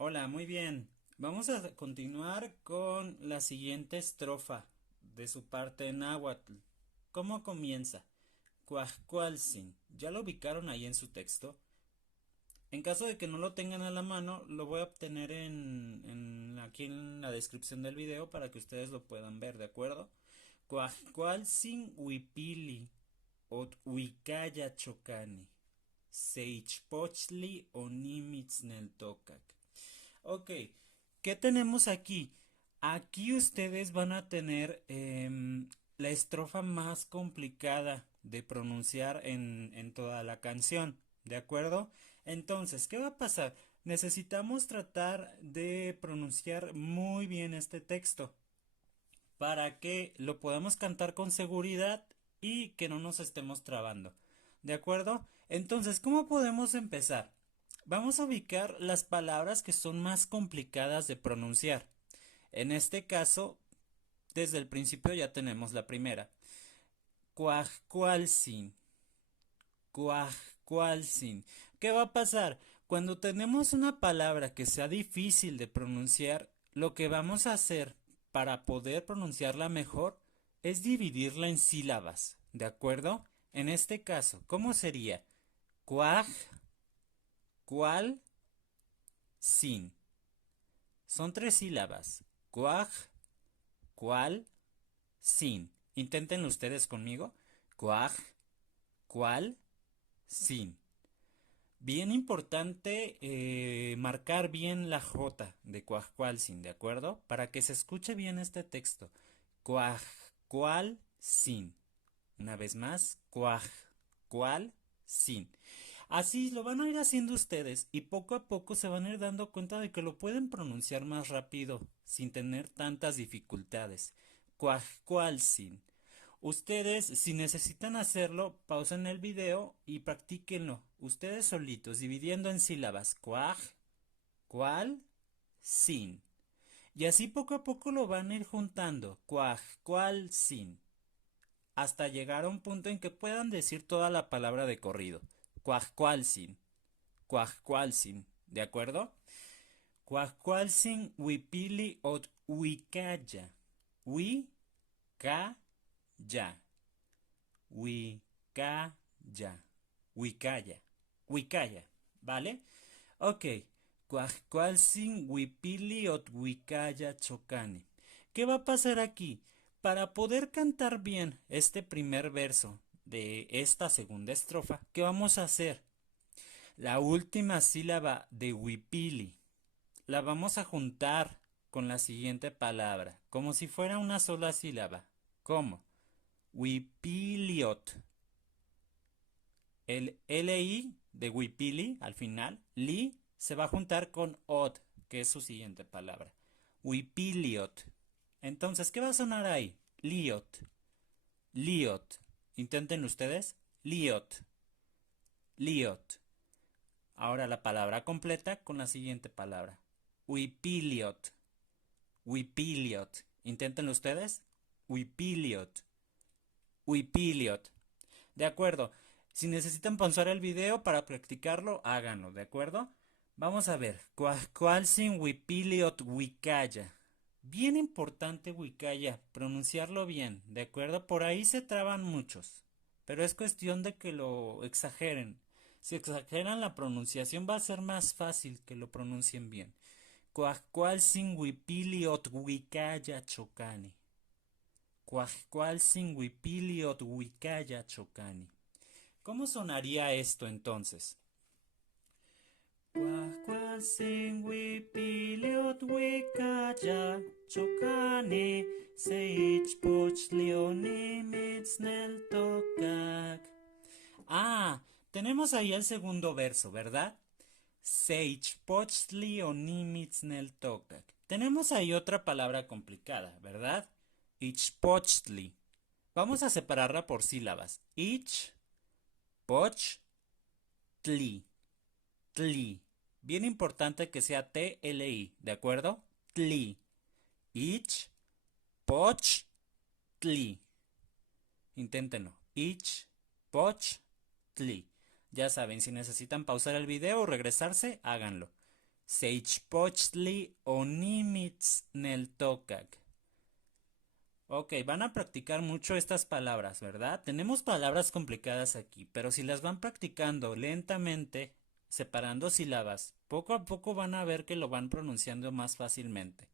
Hola, muy bien. Vamos a continuar con la siguiente estrofa de su parte en náhuatl. ¿Cómo comienza? Cuajcualtzin. ¿Ya lo ubicaron ahí en su texto? En caso de que no lo tengan a la mano, lo voy a obtener aquí en la descripción del video para que ustedes lo puedan ver, ¿de acuerdo? Cuajcualtzin huipili ot huicaya chocani. Seichpochtli onimitzneltocac. Ok, ¿qué tenemos aquí? Aquí ustedes van a tener la estrofa más complicada de pronunciar en toda la canción, ¿de acuerdo? Entonces, ¿qué va a pasar? Necesitamos tratar de pronunciar muy bien este texto para que lo podamos cantar con seguridad y que no nos estemos trabando. ¿De acuerdo? Entonces, ¿cómo podemos empezar? Vamos a ubicar las palabras que son más complicadas de pronunciar. En este caso, desde el principio ya tenemos la primera. Cuajcualzin. Cuajcualzin. ¿Qué va a pasar? Cuando tenemos una palabra que sea difícil de pronunciar, lo que vamos a hacer para poder pronunciarla mejor es dividirla en sílabas. ¿De acuerdo? En este caso, ¿cómo sería? Cuaj, cual, sin. Son tres sílabas. Cuaj, cual, sin. Inténtenlo ustedes conmigo. Cuaj, cual, sin. Bien importante marcar bien la J de Cuajcualzin, ¿de acuerdo? Para que se escuche bien este texto. Cuajcualzin. Una vez más, Cuajcualzin. Así lo van a ir haciendo ustedes y poco a poco se van a ir dando cuenta de que lo pueden pronunciar más rápido, sin tener tantas dificultades. Cuajcualzin. Ustedes, si necesitan hacerlo, pausen el video y practíquenlo. Ustedes solitos, dividiendo en sílabas. Cuaj, cual, sin. Y así poco a poco lo van a ir juntando. Cuaj, cual, sin. Hasta llegar a un punto en que puedan decir toda la palabra de corrido. Cuaj, cual, sin. Cuaj, cual, sin. ¿De acuerdo? Cuaj, cual, sin. Huipili ot huicaya. Hui, ca, ya. Wicaya. Wicaya. Wicaya. ¿Vale? Ok. Cuajcualzin huipili ot wicaya chocane. ¿Qué va a pasar aquí? Para poder cantar bien este primer verso de esta segunda estrofa, ¿qué vamos a hacer? La última sílaba de huipili la vamos a juntar con la siguiente palabra, como si fuera una sola sílaba. ¿Cómo? Huipiliot. El LI de Wipili al final, li, se va a juntar con ot, que es su siguiente palabra. Wipiliot. Entonces, ¿qué va a sonar ahí? Liot. Liot. Intenten ustedes. Liot. Liot. Ahora la palabra completa con la siguiente palabra. Wipiliot. Wipiliot. Inténtenlo ustedes. Wipiliot. Wipiliot. De acuerdo. Si necesitan pausar el video para practicarlo, háganlo, ¿de acuerdo? Vamos a ver. Cualcin wipiliot wicaya. Bien importante wicaya, pronunciarlo bien, ¿de acuerdo? Por ahí se traban muchos, pero es cuestión de que lo exageren. Si exageran la pronunciación va a ser más fácil que lo pronuncien bien. Cualcin wipiliot wicaya chocani. Cualcin wipiliot wicaya chocani. ¿Cómo sonaría esto entonces? Cuacualcin huipiliot huicaya chocane seichpochtlionimitzneltocac. Ah, tenemos ahí el segundo verso, ¿verdad? Seichpochtlionimitzneltocac. Tenemos ahí otra palabra complicada, ¿verdad? Ichpochtli. Vamos a separarla por sílabas. Ich, poch, tli. Tli. Bien importante que sea T-L-I, ¿de acuerdo? Tli. Ich, poch, tli. Inténtenlo. Ich, poch, tli. Ya saben, si necesitan pausar el video o regresarse, háganlo. Seichpochtli onimits neltokak. Ok, van a practicar mucho estas palabras, ¿verdad? Tenemos palabras complicadas aquí, pero si las van practicando lentamente, separando sílabas, poco a poco van a ver que lo van pronunciando más fácilmente.